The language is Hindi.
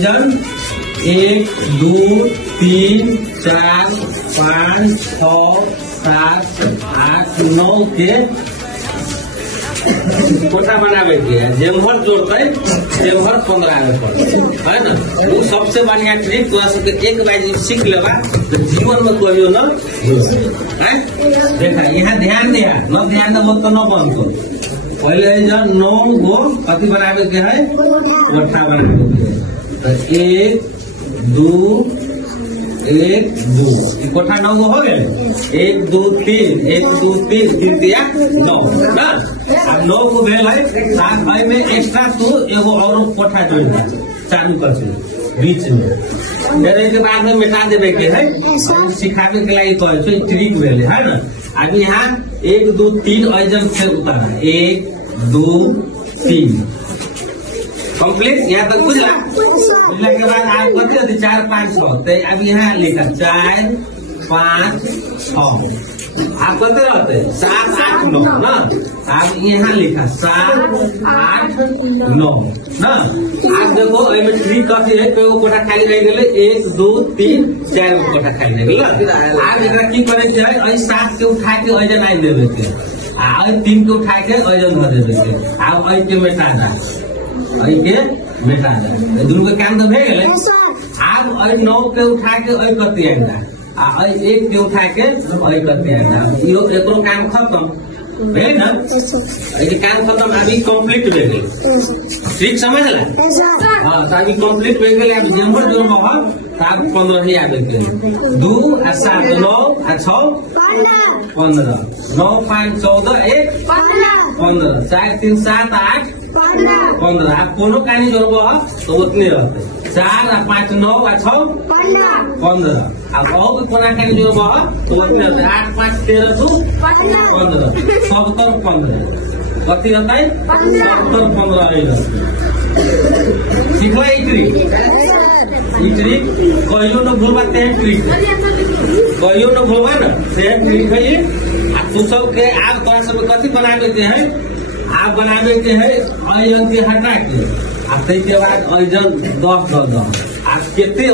अजन 1 2 3 4 5 6 7 8 9 के कोठा बनावे के जेमभर जोड़ते जेमभर 15 आवे पड़े है ना। वो सबसे बढ़िया ट्रिक तोरा सबके एक बार सीख लेबा तो जीवन में कहियो न है। देखा यहाँ ध्यान दिया न ध्यान दे तो न बनतो। पहले जब 9 गो कथी बनावे के है कोठा बनावे के 1 2 1 2 कोठा 9 गो हो गए 1 2 3 1 2 3 3 दिया 9 ना। अब 9 गो भेल है साथ भाई में एक्स्ट्रा तू एगो और कोठा जोड़ दे चालू कर से बीच में मेरे के बाद में मिटा देवे के है सिखावे के लिए कहे तो ट्रिक भेल है ना। अब यहाँ 1 2 3 अजन से उतारा 1 2 3 कंप्लीट यहाँ तक बुझला। बुझला के बाद आप कथी होती 4 5 6 तो अब यहाँ लिखा 4 5 6 आप कते रहते 7 8 9 ना। आप यहाँ लिखा 7 8 9 ना। आप देखो में ट्रिक कथी है कोई कोठा खाली रह गए 1 2 3 4 गो कोठा खाली रह गए। आप एकरा की करे के 7 के उठा के अजन आई देवे के 3 के उठा के अजन धर देवे के आप के मेटा दा के मेटा दा दुनू के काम तो भे गेले। आप 9 के उठा के कती आएगा 1 के उठा के कती आएगा एकरो काम खत्म भेल ना। काम खत्म अभी कंप्लीट हो गए ठीक समझ ला। हाँ तो अभी कंप्लीट हो गए। अभी जेमभर जो आप 15 ही आवे के 2 और 7 9 और 6 15 9 5 14 1 15 4 3 7 8 15 आप कोनो कहानी जोड़बो तो उतने रहते 4 और 5 9 और 6 15 अब और कोना कहानी जोड़बो तो उतने रहते 8 5 13 2 15 70 15 कथी रहता है 70 15 आएगा। सीखला ई ट्रिक कहियो न भूलबा ते ट्रिक कहियो न भूलबा ना ते ट्रिक है। तू सब के आप तोरा सब कथी बनावे के है आप बनावे के है अजन के हटा के आ तै के बाद अजन 10 आप केते